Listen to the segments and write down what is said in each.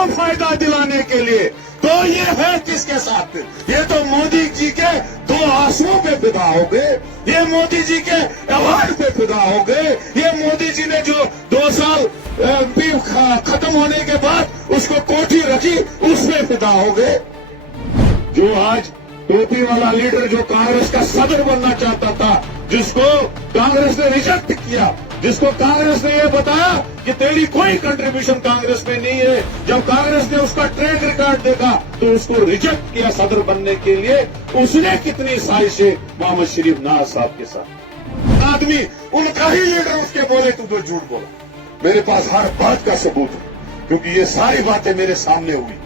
उनको फायदा दिलाने के लिए, तो ये है किसके साथ? ये तो मोदी जी के दो आंसुओं पे फिदा हो गए, ये मोदी जी के अवार्ड पे फिदा हो गए, ये मोदी जी ने जो 2 साल भी खत्म होने के बाद उसको कोठी रखी उसमें फिदा हो गए। जो आज टोपी वाला लीडर जो कांग्रेस का सदर बनना चाहता था, जिसको कांग्रेस ने रिजेक्ट किया, जिसको कांग्रेस ने ये बताया कि तेरी कोई कंट्रीब्यूशन कांग्रेस में नहीं है, जब कांग्रेस ने उसका ट्रैक रिकॉर्ड देखा तो उसको रिजेक्ट किया सदर बनने के लिए। उसने कितनी साजिशें मोहम्मद शरीफ नवाज साहब के साथ, आदमी उनका ही लीडर उसके बोले तू तो झूठ बोला। मेरे पास हर बात का सबूत है, क्योंकि ये सारी बातें मेरे सामने हुई,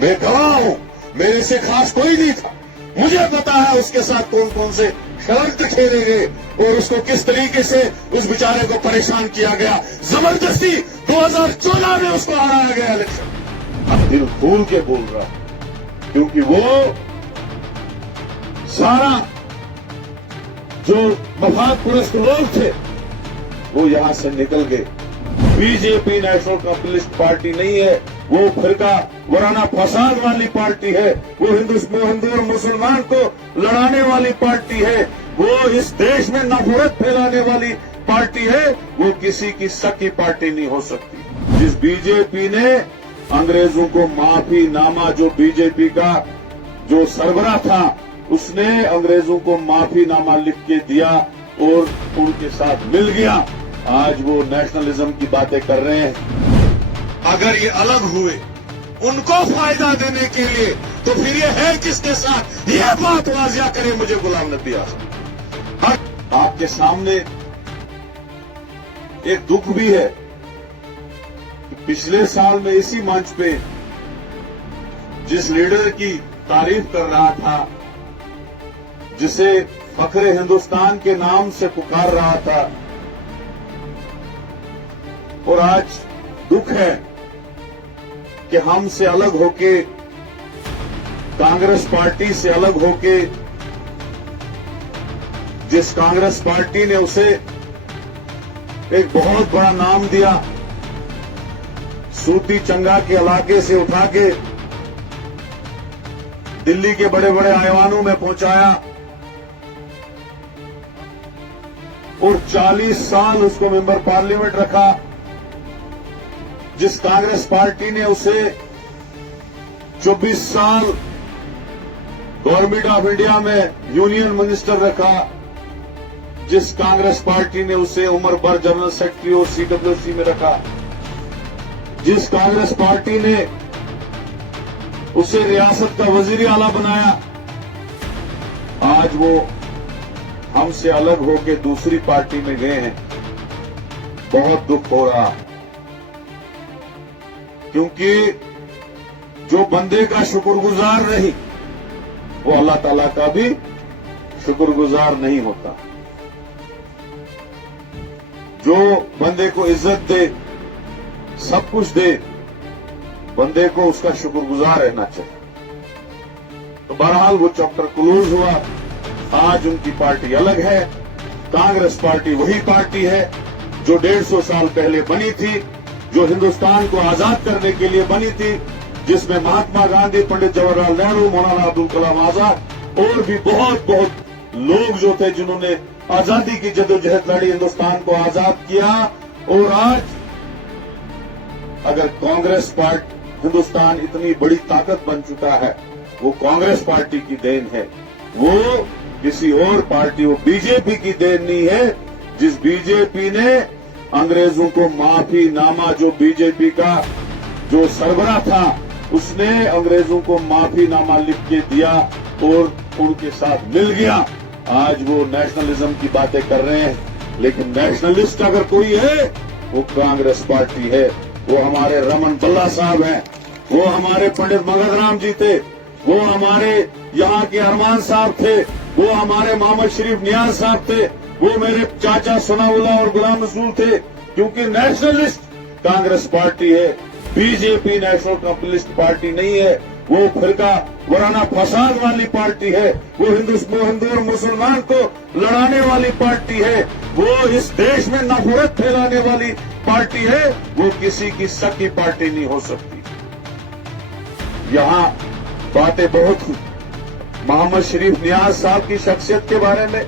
मैं गवाह हूं, मेरे से खास कोई नहीं था। मुझे पता है उसके साथ कौन कौन से शर्त खेले गए और उसको किस तरीके से उस बेचारे को परेशान किया गया। जबरदस्ती 2014 में उसको हराया गया इलेक्शन। अब दिल खोल के बोल रहा है, क्योंकि वो सारा जो मफादपरस्त लोग थे वो यहां से निकल गए। बीजेपी नेशनल कम्युनिस्ट पार्टी नहीं है, वो फिरका वराना फसाद वाली पार्टी है, वो हिंदू और मुसलमान को लड़ाने वाली पार्टी है, वो इस देश में नफरत फैलाने वाली पार्टी है, वो किसी की सकी पार्टी नहीं हो सकती। जिस बीजेपी ने अंग्रेजों को माफी नामा, जो बीजेपी का जो सरबराह था उसने अंग्रेजों को माफी नामा लिख के दिया और उनके साथ मिल गया। आज वो नेशनलिज्म की बातें कर रहे हैं। अगर ये अलग हुए उनको फायदा देने के लिए, तो फिर ये है किसके साथ? ये बात वाजिया करे मुझे गुलाम नबी आजम। आपके सामने एक दुख भी है कि पिछले साल में इसी मंच पे जिस लीडर की तारीफ कर रहा था, जिसे फखरे हिंदुस्तान के नाम से पुकार रहा था, और आज दुख है कि हमसे अलग होके, कांग्रेस पार्टी से अलग होके, जिस कांग्रेस पार्टी ने उसे एक बहुत बड़ा नाम दिया, सूती चंगा के इलाके से उठा के दिल्ली के बड़े बड़े आईवानों में पहुंचाया और 40 साल उसको मेंबर पार्लियामेंट रखा। जिस कांग्रेस पार्टी ने उसे 24 साल गवर्नमेंट ऑफ इंडिया में यूनियन मिनिस्टर रखा, जिस कांग्रेस पार्टी ने उसे उम्र भर जनरल सेक्रेटरी और सीडब्ल्यूसी में रखा, जिस कांग्रेस पार्टी ने उसे रियासत का वजीर आला बनाया, आज वो हमसे अलग होकर दूसरी पार्टी में गए हैं। बहुत दुख हो रहा, क्योंकि जो बंदे का शुक्रगुजार नहीं वो अल्लाह ताला का भी शुक्रगुजार नहीं होता। जो बंदे को इज्जत दे, सब कुछ दे, बंदे को उसका शुक्रगुजार रहना चाहिए। तो बहरहाल वो चैप्टर क्लोज हुआ। आज उनकी पार्टी अलग है। कांग्रेस पार्टी वही पार्टी है जो 150 साल पहले बनी थी, जो हिंदुस्तान को आजाद करने के लिए बनी थी, जिसमें महात्मा गांधी, पंडित जवाहरलाल नेहरू, मौलाना अब्दुल कलाम आजाद और भी बहुत लोग जो थे जिन्होंने आजादी की जदोजहद लड़ी, हिंदुस्तान को आजाद किया। और आज अगर कांग्रेस पार्टी, हिंदुस्तान इतनी बड़ी ताकत बन चुका है, वो कांग्रेस पार्टी की देन है, वो किसी और पार्टी, वो बीजेपी की देन नहीं है। जिस बीजेपी ने अंग्रेजों को माफी नामा, जो बीजेपी का जो सरबराह था उसने अंग्रेजों को माफी नामा लिख के दिया और उनके साथ मिल गया। आज वो नेशनलिज्म की बातें कर रहे हैं, लेकिन नेशनलिस्ट अगर कोई है वो कांग्रेस पार्टी है। वो हमारे रमन बल्ला साहब हैं, वो हमारे पंडित मगध राम जी थे, वो हमारे यहाँ के अरमान साहब थे, वो हमारे मोहम्मद शरीफ नियाज साहब थे, वो मेरे चाचा सनाउल्लाह और गुलाम रसूल थे। क्योंकि नेशनलिस्ट कांग्रेस पार्टी है, बीजेपी नेशनल कम्युनिस्ट पार्टी नहीं है, वो फिरका वराना फसाद वाली पार्टी है, वो हिंदू और मुसलमान को लड़ाने वाली पार्टी है, वो इस देश में नफरत फैलाने वाली पार्टी है, वो किसी की सकी पार्टी नहीं हो सकती। यहाँ बातें बहुत हुई। मोहम्मद शरीफ नियाज साहब की शख्सियत के बारे में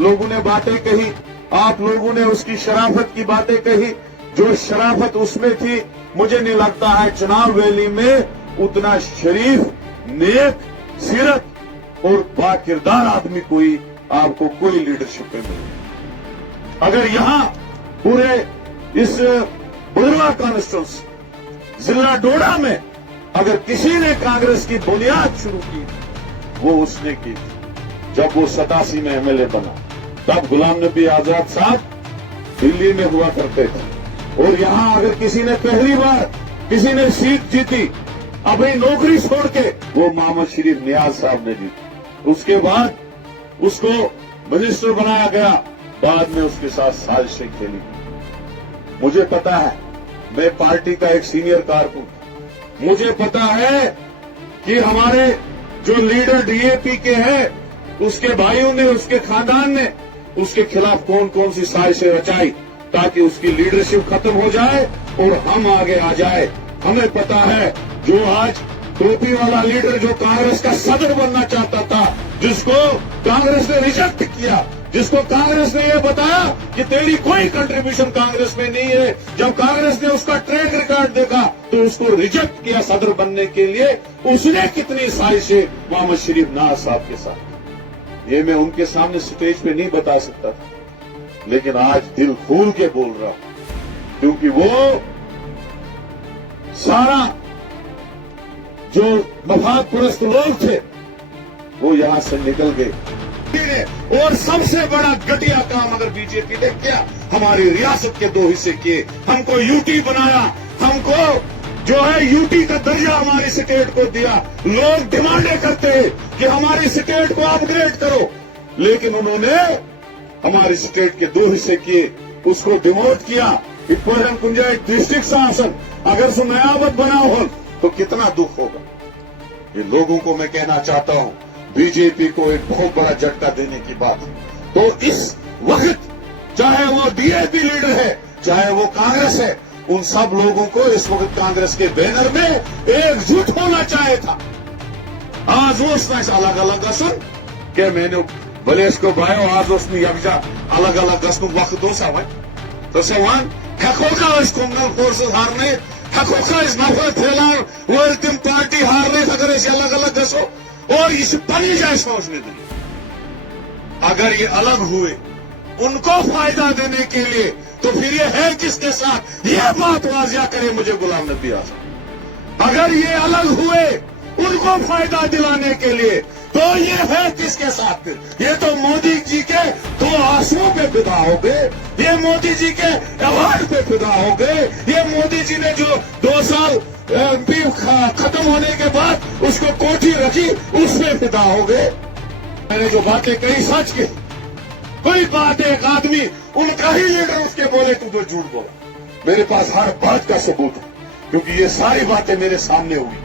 लोगों ने बातें कही, आप लोगों ने उसकी शराफत की बातें कही। जो शराफत उसमें थी, मुझे नहीं लगता है चुनाव वैली में उतना शरीफ, नेक, सीरत और बाकिरदार आदमी कोई आपको कोई लीडरशिप में मिले। अगर यहाँ पूरे इस बुधवा कॉन्स्टिट्यूंसी जिला डोडा में अगर किसी ने कांग्रेस की बुनियाद शुरू की, वो उसने की थी। जब वो 87 में एमएलए बना, तब गुलाम नबी आजाद साहब दिल्ली में हुआ करते थे। और यहां अगर किसी ने पहली बार किसी ने सीट जीती अपनी नौकरी छोड़ के, वो मोहम्मद शरीफ नियाज साहब ने जीती। उसके बाद उसको मिनिस्टर बनाया गया, बाद में उसके साथ साजिशें खेली। मुझे पता है, मैं पार्टी का एक सीनियर कारकुन, मुझे पता है कि हमारे जो लीडर डीएपी के हैं, उसके भाइयों ने, उसके खानदान ने उसके खिलाफ कौन कौन सी साजिशें रचाई ताकि उसकी लीडरशिप खत्म हो जाए और हम आगे आ जाए। हमें पता है, जो आज टोपी वाला लीडर जो कांग्रेस का सदर बनना चाहता था, जिसको कांग्रेस ने रिजेक्ट किया, जिसको कांग्रेस ने यह बताया कि तेरी कोई कंट्रीब्यूशन कांग्रेस में नहीं है, जब कांग्रेस ने उसका ट्रैक रिकॉर्ड देखा तो उसको रिजेक्ट किया सदर बनने के लिए। उसने कितनी साजिशें मोहम्मद शरीफ नियाज साहब के साथ, ये मैं उनके सामने स्टेज पे नहीं बता सकता था, लेकिन आज दिल खोल के बोल रहा हूं, क्योंकि वो सारा जो मफाद परस्त लोग थे वो यहां से निकल गए। और सबसे बड़ा घटिया काम अगर बीजेपी ने किया, हमारी रियासत के 2 हिस्से किए, हमको यूटी बनाया, हमको जो है यूटी का दर्जा हमारी स्टेट को दिया। लोग डिमांडें करते हैं कि हमारी स्टेट को अपग्रेड करो, लेकिन उन्होंने हमारी स्टेट के 2 हिस्से किए, उसको डिमोट किया। इप्परन कुंजा डिस्ट्रिक्ट शासन अगर सो नयाबत बना हो तो कितना दुख होगा। ये लोगों को मैं कहना चाहता हूं, बीजेपी को एक बहुत बड़ा झटका देने की बात है। तो इस वक्त चाहे वो डीएपी लीडर है, चाहे वो कांग्रेस है, उन सब लोगों को इस वक्त कांग्रेस के बैनर में एकजुट होना चाहिए था। आज वो अलग अलग गसन क्या मैंने भले इसको बायो आज उसने यकजा अलग अलग गसन वक्त हो सवन तो सवन हेको का कम्युनल फोर्सेस हारने, हेको का नफरत फैलान वो तुम पार्टी हारने अगर ऐसे अलग अलग गसो और इसे बनी जाए सोचने दें। अगर ये अलग हुए उनको फायदा देने के लिए, तो फिर ये है किसके साथ, ये बात वाजिया करे मुझे गुलाम नबी आजाद। अगर ये अलग हुए उनको फायदा दिलाने के लिए, तो ये है किसके साथ, ये तो मोदी जी के 2 आंसुओं पे फिदा हो गए, ये मोदी जी के अवार्ड पे फिदा हो गए, ये मोदी जी ने जो 2 साल एमपी खत्म होने के बाद उसको कोठी रखी उसमें फिदा हो गए। मैंने जो बातें कही सच की, कोई बात एक आदमी उनका ही लीडर उसके बोले तू तो झूठ बोला। मेरे पास हर बात का सबूत है, क्योंकि ये सारी बातें मेरे सामने हुई,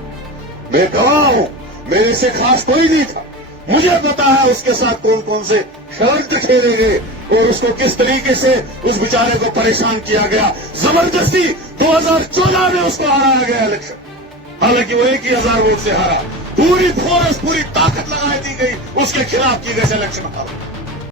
मैं गवाह हूं, मेरे से खास कोई नहीं था। मुझे पता है उसके साथ कौन कौन से शर्त खेले गए और उसको किस तरीके से उस बेचारे को परेशान किया गया। जबरदस्ती 2014 में उसको हराया गया इलेक्शन, हालांकि वो 1,000 वोट से हारा। पूरी फोर्स, पूरी ताकत लगा दी गई उसके खिलाफ की गई इलेक्शन हारा।